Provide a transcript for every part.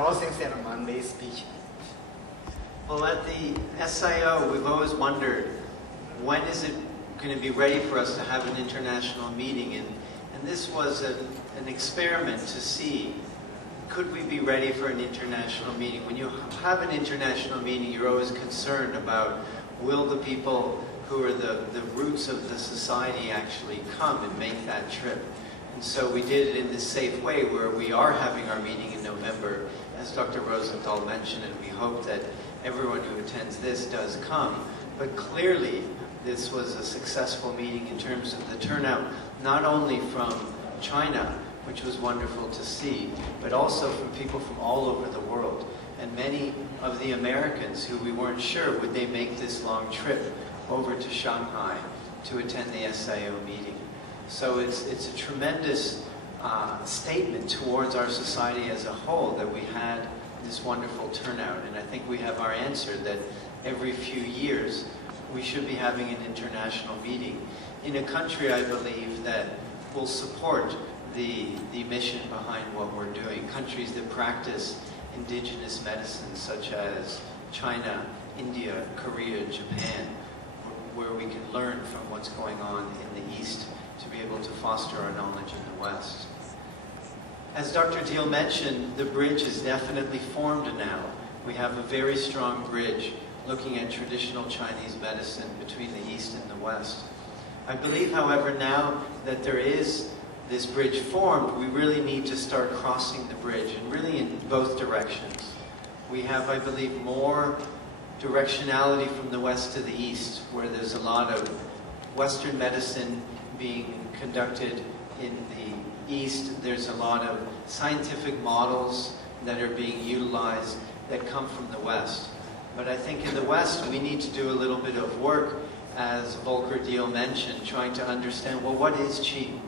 closing ceremony speech. Well, at the SIO, we've always wondered, when is it going to be ready for us to have an international meeting? And this was an experiment to see, could we be ready for an international meeting? When you have an international meeting, you're always concerned about, will the people who are the roots of the society actually come and make that trip? And so we did it in this safe way where we are having our meeting in November, as Dr. Rosenthal mentioned, and we hope that everyone who attends this does come. But clearly, this was a successful meeting in terms of the turnout, not only from China, which was wonderful to see, but also from people from all over the world. And many of the Americans who we weren't sure would they make this long trip over to Shanghai to attend the SIO meeting. So it's a tremendous statement towards our society as a whole that we had this wonderful turnout. And I think we have our answer that every few years we should be having an international meeting in a country, I believe, that will support the mission behind what we're doing. Countries that practice indigenous medicine, such as China, India, Korea, Japan, where we can learn from what's going on in the East to be able to foster our knowledge in the West. As Dr. Deal mentioned, the bridge is definitely formed now. We have a very strong bridge looking at traditional Chinese medicine between the East and the West. I believe, however, now that there is this bridge formed, we really need to start crossing the bridge, and really in both directions. We have, I believe, more directionality from the West to the East, where there's a lot of Western medicine being conducted in the East. There's a lot of scientific models that are being utilized that come from the West. But I think in the West, we need to do a little bit of work, as Volker Deal mentioned, trying to understand, well, what is qi?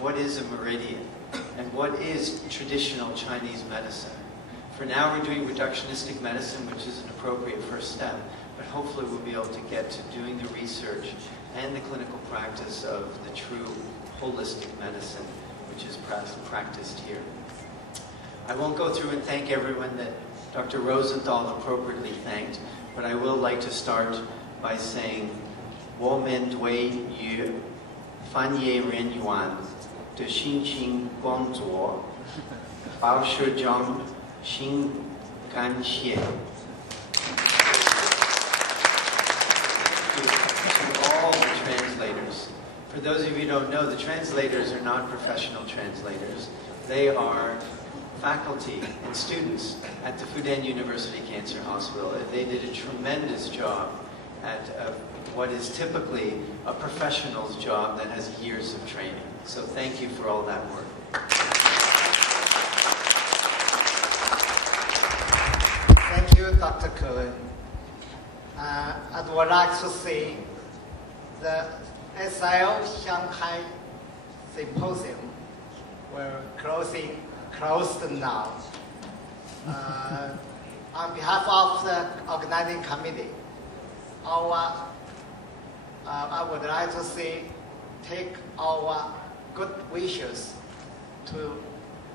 What is a meridian? And what is traditional Chinese medicine? For now, we're doing reductionistic medicine, which is an appropriate first step. But hopefully, we'll be able to get to doing the research and the clinical practice of the true holistic medicine, which is practiced here. I won't go through and thank everyone that Dr. Rosenthal appropriately thanked, but I will like to start by saying, 我们对于翻译人员的辛勤工作表示衷心感谢。To all the translators. For those of you who don't know, the translators are not professional translators. They are faculty and students at the Fudan University Cancer Hospital. They did a tremendous job at what is typically a professional's job that has years of training. So thank you for all that work. Thank you, Dr. Cohen. I would like to say the SIO Shanghai Symposium will closed now. On behalf of the organizing committee, I would like to say, take our good wishes to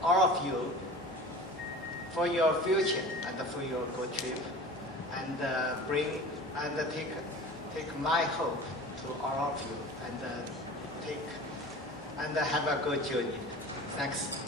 all of you for your future and for your good trip, and take my hope to all of you, and have a good journey. Thanks.